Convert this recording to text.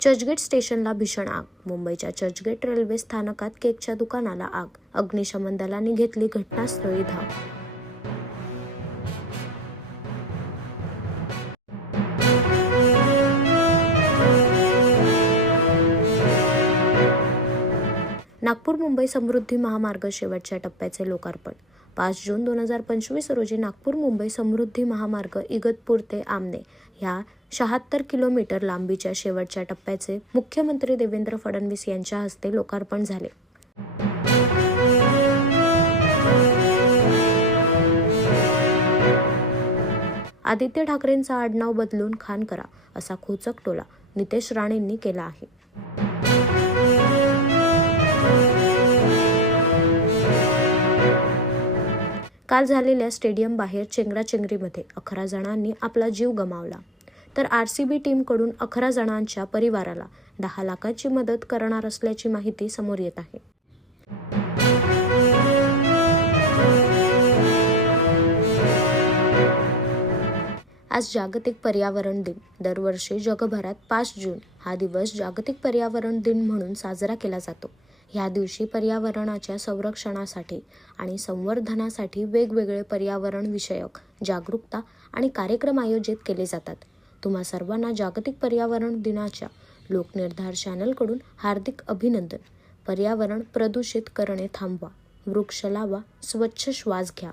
चर्चगेट स्टेशनला भीषण आग. मुंबईच्या चर्चगेट रेल्वे स्थानकात केकच्या दुकानाला आग. अग्निशमन दलाने घेतली घटनास्थळी धाव. नागपूर मुंबई समृद्धी महामार्ग शेवटच्या टप्प्याचे लोकार्पण. पाच जून दोन हजार पंचवीस रोजी नागपूर मुंबई समृद्धी महामार्ग इगतपूर ते आमने ह्या शहात्तर किलोमीटर लांबीच्या शेवटच्या टप्प्याचे मुख्यमंत्री देवेंद्र फडणवीस यांच्या हस्ते लोकार्पण झाले. आदित्य ठाकरेंचा आडनाव बदलून खान करा असा खोचक टोला नितेश राणेंनी केला आहे. काल झालेल्या स्टेडियम बाहेर चेंगराचेंगरीमध्ये अकरा जणांनी आपला जीव गमावला. तर आर सी बी टीमकडून अकरा जणांच्या परिवाराला दहा लाखाची मदत करणार असल्याची माहिती समोर येत आहे. आज जागतिक पर्यावरण दिन. दरवर्षी जगभरात पाच जून हा दिवस जागतिक पर्यावरण दिन म्हणून साजरा केला जातो. ह्या दिवशी पर्यावरणाच्या संरक्षणासाठी आणि संवर्धनासाठी वेगवेगळे पर्यावरण विषयक जागरूकता आणि कार्यक्रम आयोजित केले जातात. तुम्हा सर्वांना जागतिक पर्यावरण दिनाच्या लोकनिर्धार चॅनलकडून हार्दिक अभिनंदन. पर्यावरण प्रदूषित करणे थांबवा. वृक्ष लावा. स्वच्छ श्वास घ्या.